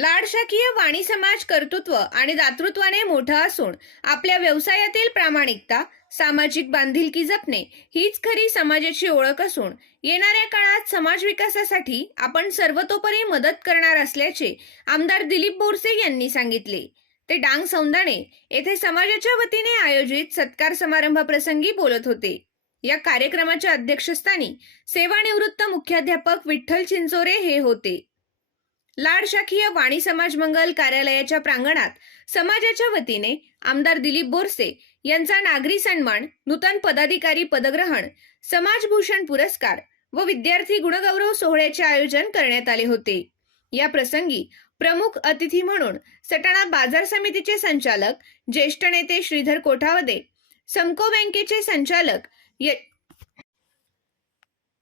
लाडशाखीय वाणी समाज कर्तृत्व आणि दातृत्वाने मोठा असून आपल्या व्यवसायातील प्रामाणिकता सामाजिक बांधिलकी जपणे हीच खरी समाजाची ओळख असून येणाऱ्या काळात समाज विकासासाठी आपण सर्वतोपरी मदत करणार असल्याचे आमदार दिलीप बोरसे यांनी सांगितले. ते डांग सौंदाणे येथे समाजाच्या वतीने आयोजित सत्कार समारंभाप्रसंगी बोलत होते. या कार्यक्रमाच्या अध्यक्षस्थानी सेवानिवृत्त मुख्याध्यापक विठ्ठल चिंचोरे हे होते. लाड शाखीय वाणी समाज मंगल कार्यालयाच्या प्रांगणात समाजाच्या वतीने आमदार दिलीप बोरसे यांचा नागरी सन्मान नूतन पदाधिकारी पदग्रहण समाजभूषण पुरस्कार व विद्यार्थी गुणगौरव सोहळ्याचे आयोजन करण्यात आले होते. या प्रसंगी प्रमुख अतिथी म्हणून सटाणा बाजार समितीचे संचालक ज्येष्ठ नेते श्रीधर कोठावदे समको बँकेचे संचालक य-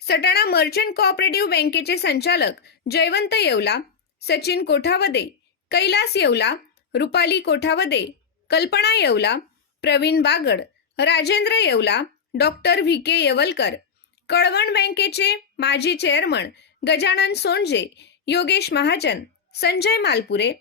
सटाणा मर्चंट कोऑपरेटिव्ह बँकेचे संचालक Jaywant Yeola Sachin Kothawade Kailas Yeola Rupali Kothavade Kalpana Yeola Pravin Bagad Rajendra Yeola doctor V K Yevalkar Kalwan बँकेचे माजी चेअरमन गजानन सोंजे योगेश महाजन संजय मालपुरे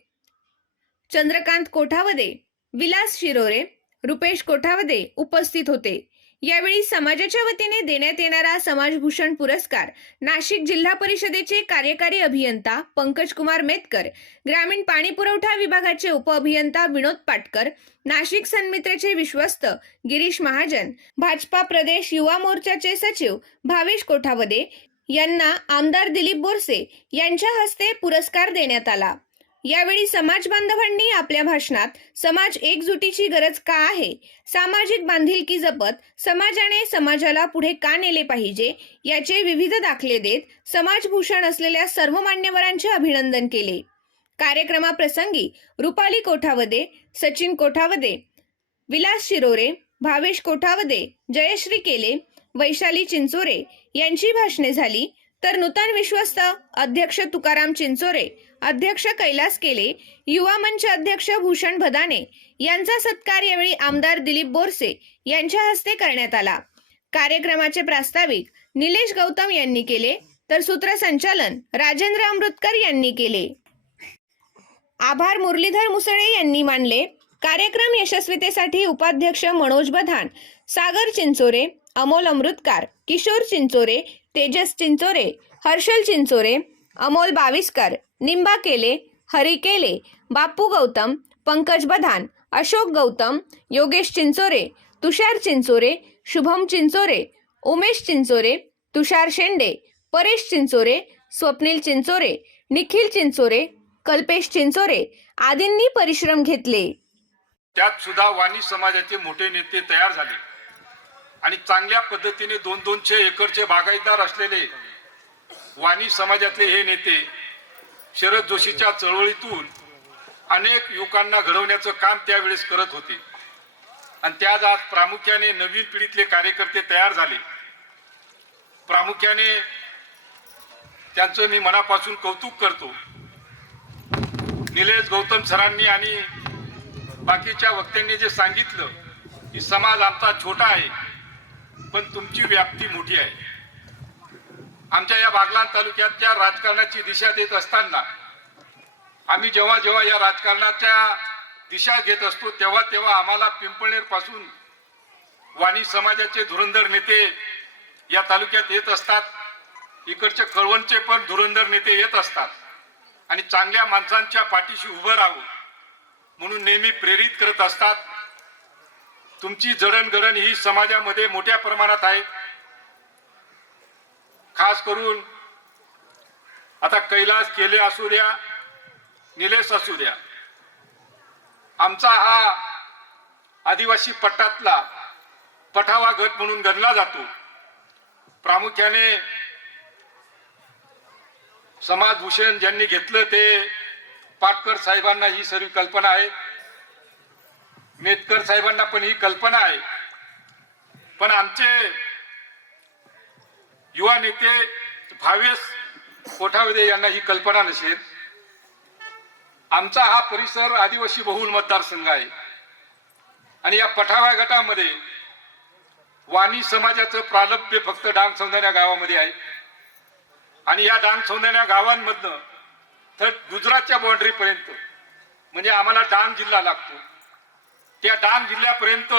चंद्रकांत कोठावदे विलास शिरोरे रुपेश कोठावदे उपस्थित होते. यावेळी समाजाच्या वतीने देण्यात येणारा समाजभूषण पुरस्कार नाशिक जिल्हा परिषदेचे कार्यकारी अभियंता पंकज कुमार मेतकर ग्रामीण पाणी पुरवठा विभागाचे उपअभियंता विनोद पाटकर नाशिक सन्मित्रचे विश्वस्त गिरीश महाजन भाजपा प्रदेश युवा मोर्चाचे सचिव भावेश कोठावदे यांना आमदार दिलीप बोरसे यांच्या हस्ते पुरस्कार देण्यात आला. यावेळी समाज बांधवांनी आपल्या भाषणात समाज एकजुटीची गरज का आहे? सामाजिक बांधिलकी जपत समाजाने समाजाला पुढे का नेले पाहिजे? याचे विविध दाखले देत समाजभूषण असलेल्या सर्व मान्यवरांचे अभिनंदन केले. कार्यक्रमाप्रसंगी रुपाली कोठावदे सचिन कोठावदे विलास शिरोरे भावेश कोठावदे जयश्री केले वैशाली चिंचोरे यांची भाषणे झाली. तर नूतन विश्वस्त अध्यक्ष तुकाराम चिंचोरे अध्यक्ष कैलास केले युवा मंच अध्यक्ष भूषण भदाने यांचा सत्कार यावेळी आमदार दिलीप बोरसे यांच्या हस्ते करण्यात आला. कार्यक्रमाचे प्रास्ताविक निलेश गौतम यांनी केले तर सूत्रसंचालन राजेंद्र अमृतकर यांनी केले. आभार मुरलीधर मुसळे यांनी मानले. कार्यक्रम यशस्वीतेसाठी उपाध्यक्ष मनोज बधान सागर चिंचोरे अमोल अमृतकार किशोर चिंचोरे तेजस चिंचोरे हर्षल चिंचोरे अमोल बाविस्कर निंबा केले हरी केले बापू गौतम पंकज बधान अशोक गौतम योगेश चिंचोरे तुषार चिंचोरे शुभम चिंचोरे उमेश चिंचोरे तुषार शेंडे परेश चिंचोरे स्वप्नील चिंचोरे निखिल चिंचोरे कल्पेश चिंचोरे आदींनी परिश्रम घेतले. त्यात सुद्धा वाणी समाजाचे मोठे नेते तयार झाले. आणि चांगल्या पद्धतीने दोन दोनशे एकरचे बागायतदार असलेले वाणी समाजातले हे नेते शरद जोशीच्या चळवळीतून अनेक युवकांना घडवण्याचं काम त्यावेळेस करत होते. आणि त्यात आज प्रामुख्याने नवीन पिढीतले कार्यकर्ते तयार झाले. प्रामुख्याने त्यांचं मी मनापासून कौतुक करतो. निलेश गौतम सरांनी आणि बाकीच्या वक्त्यांनी जे सांगितलं की समाज आमचा छोटा आहे पण तुमची व्याप्ती मोठी आहे. आमच्या या बागलाण तालुक्याच्या राजकारणाची दिशा देत असताना आम्ही जेव्हा जेव्हा या राजकारणाच्या दिशा घेत असतो तेव्हा तेव्हा आम्हाला पिंपळनेरपासून वाणी समाजाचे धुरंधर नेते या तालुक्यात येत असतात. इकडचे कळवणचे पण धुरंधर नेते येत असतात. आणि चांगल्या माणसांच्या पाठीशी उभं राहू म्हणून नेहमी प्रेरित करत असतात. तुमची जडणघडण ही समाजामध्ये मोठ्या प्रमाणात आहे. खास करून आता कैलास केले असू द्या निलेश असू द्या. आमचा हा आदिवासी पट्टातला पठावा गट म्हणून गणला जातो. प्रामुख्याने समाजभूषण ज्यांनी घेतलं ते पाटकर साहेबांना ही सर्व कल्पना आहे. मेतकर साहेबांना पण ही कल्पना आहे. पण आमचे युवा नेते भावेश कोठावदे यांना ही कल्पना नसेल. आमचा हा परिसर आदिवासी बहुल मतदारसंघ आहे. आणि या पठावा गटामध्ये वाणी समाजाचं प्रालब्य फक्त डांग सौंदर्या गावामध्ये आहे. आणि या डांग सौंदर्या गावांमधनं तर गुजरातच्या बाउंड्रीपर्यंत म्हणजे आम्हाला डांग जिल्हा लागतो. त्या डांग जिल्ह्यापर्यंत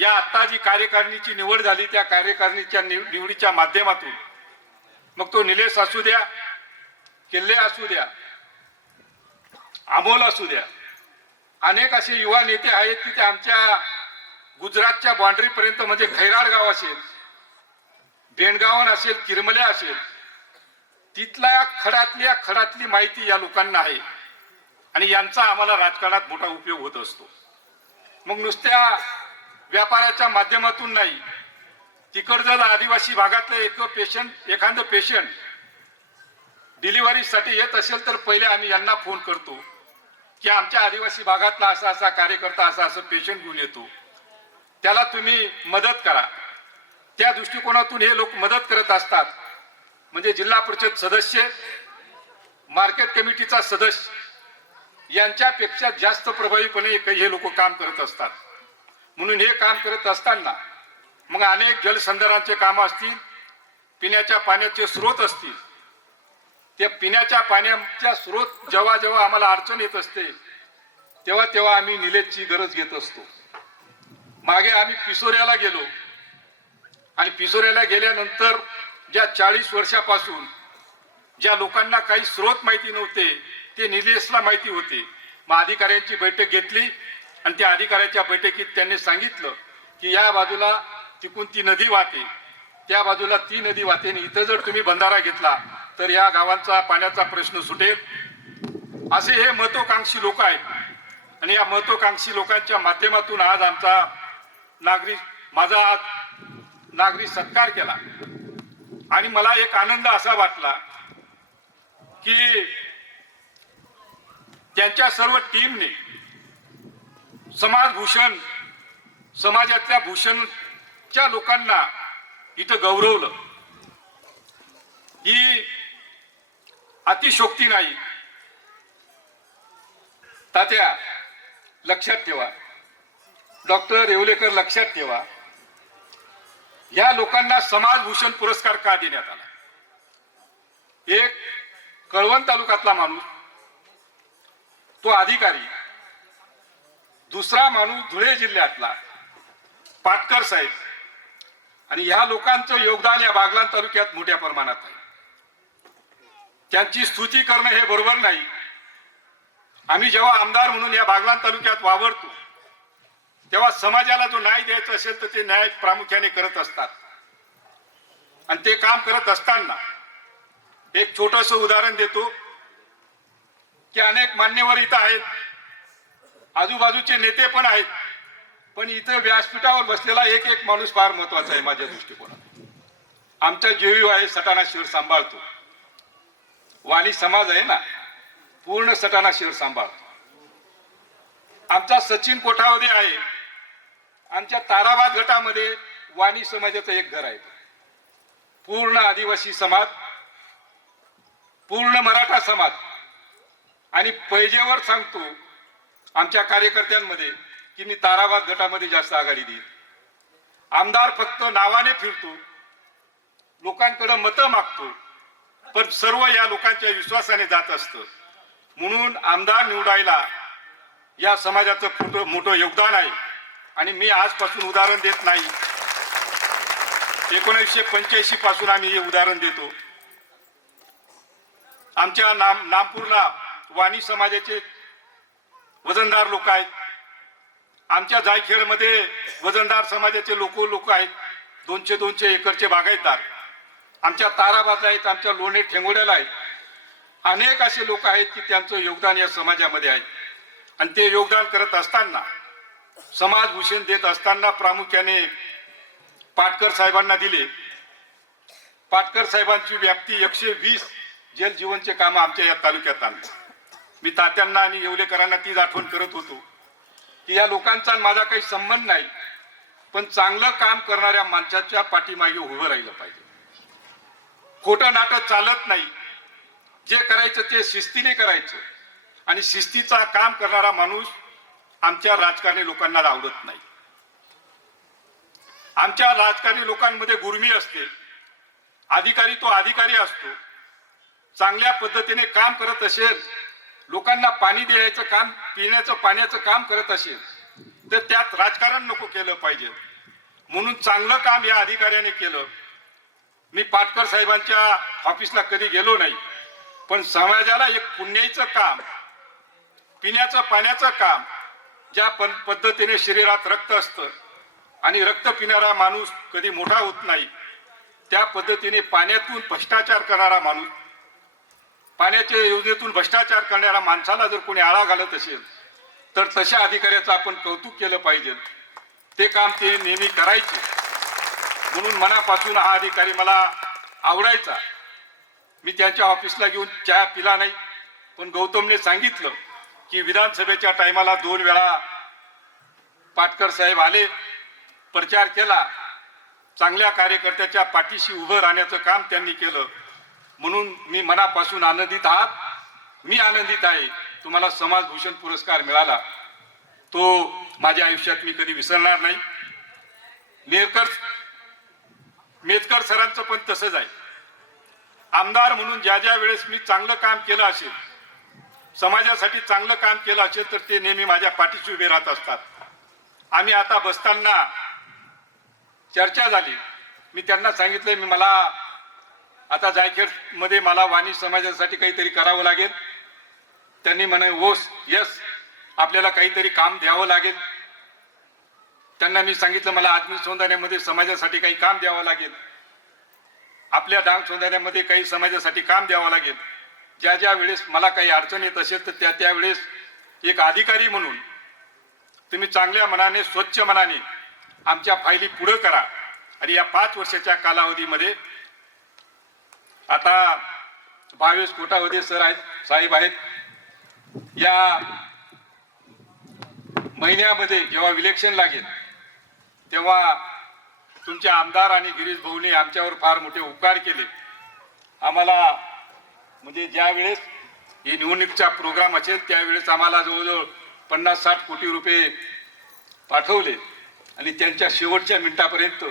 या आता जी कार्यकारिणीची निवड झाली त्या कार्यकारिणीच्या निव- निवडीच्या माध्यमातून मग तो निलेश असू द्या किल्ले असू द्या अमोल असू द्या अनेक असे युवा नेते आहेत की ते आमच्या गुजरातच्या बाँड्रीपर्यंत म्हणजे खैराड गाव असेल बेंडगावन असेल किरमले असेल तिथल्या खडातल्या खडातली माहिती या लोकांना आहे. आणि यांचा आम्हाला राजकारणात मोठा उपयोग होत असतो. मग नुसत्या व्यापाराच्या माध्यमातून नाही. तिकडचं आदिवासी भागातलं एक पेशंट एखादं पेशंट डिलिव्हरीसाठी येत असेल तर पहिले आम्ही यांना फोन करतो. की आमच्या आदिवासी भागातला असा असा कार्यकर्ता असा असं पेशंट घेऊन येतो. त्याला तुम्ही मदत करा. त्या दृष्टिकोनातून हे लोक मदत करत असतात. म्हणजे जिल्हा परिषद सदस्य मार्केट कमिटीचा सदस्य यांच्यापेक्षा जास्त प्रभावीपणे हे लोक काम करत असतात. म्हणून हे काम करत असताना मग अनेक जलसंधारांचे काम असतील पिण्याच्या पाण्याचे स्रोत असतील. त्या पिण्याच्या पाण्याच्या स्रोत जेव्हा जेव्हा आम्हाला अडचण येत असते तेव्हा तेव्हा आम्ही निलेशची गरज घेत असतो. मागे आम्ही पिसोऱ्याला गेलो. आणि पिसोऱ्याला गेल्यानंतर ज्या चाळीस वर्षापासून ज्या लोकांना काही स्रोत माहिती नव्हते ते निलेशला माहिती होते. मग अधिकाऱ्यांची बैठक घेतली. आणि त्या अधिकाऱ्याच्या बैठकीत त्यांनी सांगितलं की या बाजूला तिकून ती नदी वाहते. त्या बाजूला ती नदी वाहते आणि इथं जर तुम्ही बंधारा घेतला तर या गावांचा पाण्याचा प्रश्न सुटेल. असे हे महत्वाकांक्षी लोक आहेत. आणि या महत्वाकांक्षी लोकांच्या माध्यमातून आज आमचा नागरिक माझा आज नागरिक सत्कार केला. आणि मला एक आनंद असा वाटला की त्यांच्या सर्व टीमने समाजभूषण समाजातल्या भूषणच्या लोकांना इथं गौरवलं. ही अतिशोक्ती नाही. तात्या लक्षात ठेवा. डॉक्टर येवलेकर लक्षात ठेवा. या लोकांना समाजभूषण पुरस्कार का देण्यात आला? एक कळवण तालुक्यातला माणूस तो अधिकारी दुसरा माणूस धुळे जिल्ह्यातला पाटकर साहेब. आणि ह्या लोकांचं योगदान या बागलान तालुक्यात मोठ्या प्रमाणात आहे. त्यांची स्तुती करणं हे बरोबर नाही. आम्ही जेव्हा आमदार म्हणून या बागलान तालुक्यात वावरतो तेव्हा समाजाला जो न्याय द्यायचा असेल तर ते न्याय प्रामुख्याने करत असतात. आणि ते काम करत असताना एक छोटस उदाहरण देतो की अनेक मान्यवर इथं आहेत. आजूबाजूचे नेते पण आहेत. पण इथं व्यासपीठावर बसलेला एक एक माणूस फार महत्त्वाचा आहे माझ्या दृष्टिकोनात. आमचा जेवी आहे सटाणा शिवर सांभाळतो. वाणी समाज आहे ना पूर्ण सटाणा शिवर सांभाळतो. आमचा सचिन कोठावदे आहे. आमच्या ताराबाद गटामध्ये वाणी समाजाचं एक घर आहे. पूर्ण आदिवासी समाज पूर्ण मराठा समाज. आणि पैजेवर सांगतो आमच्या कार्यकर्त्यांमध्ये की मी ताराबाद गटामध्ये जास्त आघाडी देईन. आमदार फक्त नावाने फिरतो लोकांकडे मतं मागतो पण सर्व या लोकांच्या विश्वासाने जात असतं. म्हणून आमदार निवडायला या समाजाचं खूप मोठं योगदान आहे. आणि मी आजपासून उदाहरण देत नाही. एकोणीसशे पंच्याऐंशी पासून आम्ही हे उदाहरण देतो. आमच्या नाम नामपूरला वाणी समाजाचे वजनदार लोक आहेत. आमच्या जायखेडमध्ये वजनदार समाजाचे लोक लोक आहेत. दोनशे दोनशे एकरचे बागायतदार. आमच्या ताराबादला आहेत आमच्या लोणे ठेंगोड्याला आहेत. अनेक असे लोक आहेत की त्यांचं योगदान या समाजामध्ये आहे. आणि ते योगदान करत असताना समाजभूषण देत असताना प्रामुख्याने पाटकर साहेबांना दिले. पाटकर साहेबांची व्याप्ती एकशे वीस जल जीवनचे काम आमच्या या तालुक्यात आणले. मी तात्यांना आणि येवलेकरांना तीच आठवण करत होतो की या लोकांचा माझा काही संबंध नाही पण चांगलं काम करणाऱ्या माणसाच्या पाठीमागे उभं राहिलं पाहिजे. खोटं नाटक चालत नाही. जे करायचं ते शिस्तीने करायचं. आणि शिस्तीचा काम करणारा माणूस आमच्या राजकारणी लोकांना आवडत नाही. आमच्या राजकारणी लोकांमध्ये गुरमी असते. अधिकारी तो अधिकारी असतो. चांगल्या पद्धतीने काम करत असेल लोकांना पाणी द्यायचं काम पिण्याचं पाण्याचं काम करत असेल तर त्यात राजकारण नको केलं पाहिजे. म्हणून चांगलं काम या अधिकाऱ्याने केलं. मी पाटकर साहेबांच्या ऑफिसला कधी गेलो नाही पण समाजाला एक पुण्याईचं काम पिण्याचं पाण्याचं काम ज्या पन- पद्धतीने शरीरात रक्त असतं आणि रक्त पिणारा माणूस कधी मोठा होत नाही त्या पद्धतीने पाण्यातून भ्रष्टाचार करणारा माणूस पाण्याच्या योजनेतून भ्रष्टाचार करणाऱ्या माणसाला जर कोणी आळा घालत असेल तर तशा अधिकाऱ्याचं आपण कौतुक केलं पाहिजे. ते काम ते नेहमी करायचे. म्हणून मनापासून हा अधिकारी मला आवडायचा. मी त्यांच्या ऑफिसला घेऊन चहा पिला नाही पण गौतमने सांगितलं की विधानसभेच्या टायमाला दोन वेळा पाटकर साहेब आले प्रचार केला. चांगल्या कार्यकर्त्याच्या पाठीशी उभं राहण्याचं काम त्यांनी केलं. म्हणून मी मनापासून आनंदित आहात. मी आनंदित आहे. तुम्हाला समाजभूषण पुरस्कार मिळाला. तो माझ्या आयुष्यात मी कधी विसरणार नाही. मेरकर मेतकर सरांचं पण तसंच आहे. आमदार म्हणून ज्या ज्या वेळेस मी चांगलं काम केलं असेल समाजासाठी चांगलं काम केलं असेल तर ते नेहमी माझ्या पाठीशी उभे राहत असतात. आम्ही आता बसताना चर्चा झाली. मी त्यांना सांगितलं मी मला आता जायखेडमध्ये मला वाणी समाजासाठी काहीतरी करावं लागेल. त्यांनी म्हणे हो, ओस यस आपल्याला काहीतरी काम द्यावं लागेल. त्यांना मी सांगितलं मला आदमी सौंदर्यामध्ये समाजासाठी काही काम द्यावं लागेल. आपल्या डांग सौंदर्यामध्ये काही समाजासाठी काम द्यावं लागेल. ज्या ज्या वेळेस मला काही अडचण येत असेल तर त्या त्यावेळेस एक अधिकारी म्हणून तुम्ही चांगल्या मनाने स्वच्छ मनाने आमच्या फायली पुढं करा. आणि या पाच वर्षाच्या कालावधीमध्ये आता बावीस कोटावधी सर आहेत साहेब आहेत. या महिन्यामध्ये जेव्हा इलेक्शन लागेल तेव्हा तुमचे आमदार आणि गिरीश भाऊने आमच्यावर फार मोठे उपकार केले. आम्हाला म्हणजे ज्यावेळेस हे निवडणुकीचा प्रोग्राम असेल त्यावेळेस आम्हाला जवळजवळ पन्नास साठ कोटी रुपये पाठवले. आणि त्यांच्या शेवटच्या मिनिटापर्यंत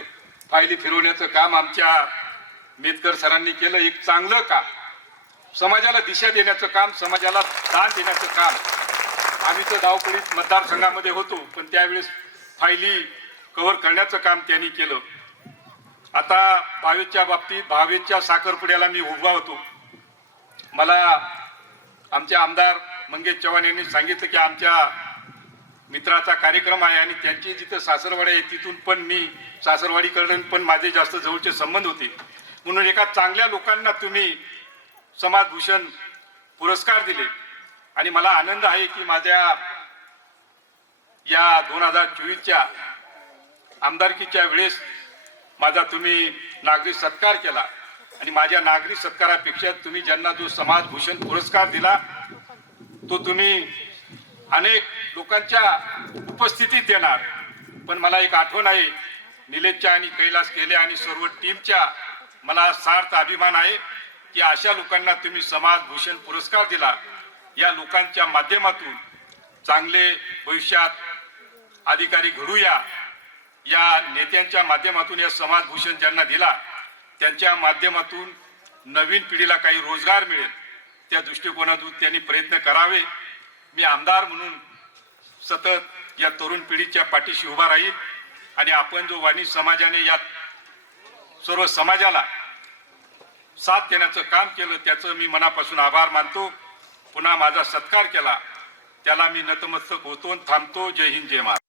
फायली फिरवण्याचं काम आमच्या मेतकर सरांनी केलं एक चांगलं काम. समाजाला दिशा देण्याचं काम समाजाला दान देण्याचं काम. आम्ही तर धावपळीत मतदारसंघामध्ये होतो पण त्यावेळेस फायली कव्हर करण्याचं काम त्यांनी केलं. आता भावेच्या बाबतीत भावेच्या साखरपुड्याला मी उभा होतो. मला आमचे आमदार मंगेश चव्हाण यांनी सांगितलं की आमच्या मित्राचा कार्यक्रम आहे आणि त्यांची जिथं सासरवाडी आहे तिथून पण मी सासरवाडीकडून पण माझे जास्त जवळचे संबंध होते. म्हणून एका चांगल्या लोकांना तुम्ही समाजभूषण पुरस्कार दिले. आणि मला आनंद आहे की माझ्या या दोन हजार चोवीसच्या आमदारकीच्या वेळेस माझा तुम्ही नागरिक सत्कार केला. आणि माझ्या नागरिक सत्कारापेक्षा तुम्ही ज्यांना जो समाजभूषण पुरस्कार दिला तो तुम्ही अनेक लोकांच्या उपस्थितीत देणार. पण मला एक आठवण आहे निलेशच्या आणि कैलास केले आणि सर्व टीमच्या मला सार्थ अभिमान आहे की अशा लोकांना तुम्ही समाजभूषण पुरस्कार दिला. या लोकांच्या माध्यमातून चांगले भविष्यात अधिकारी घडूया. या नेत्यांच्या माध्यमातून या समाजभूषण ज्यांना दिला त्यांच्या माध्यमातून नवीन पिढीला काही रोजगार मिळेल. त्या दृष्टिकोनातून त्यांनी प्रयत्न करावे. मी आमदार म्हणून सतत या तरुण पिढीच्या पाठीशी उभा राहील आणि आपण जो वाणी समाजाने या सर्व समाजाला साथ देण्याचं काम केलं त्याचं मी मनापासून आभार मानतो. पुन्हा माझा सत्कार केला. त्याला मी नतमस्तक होतो थांबतो. जय हिंद जय महाराज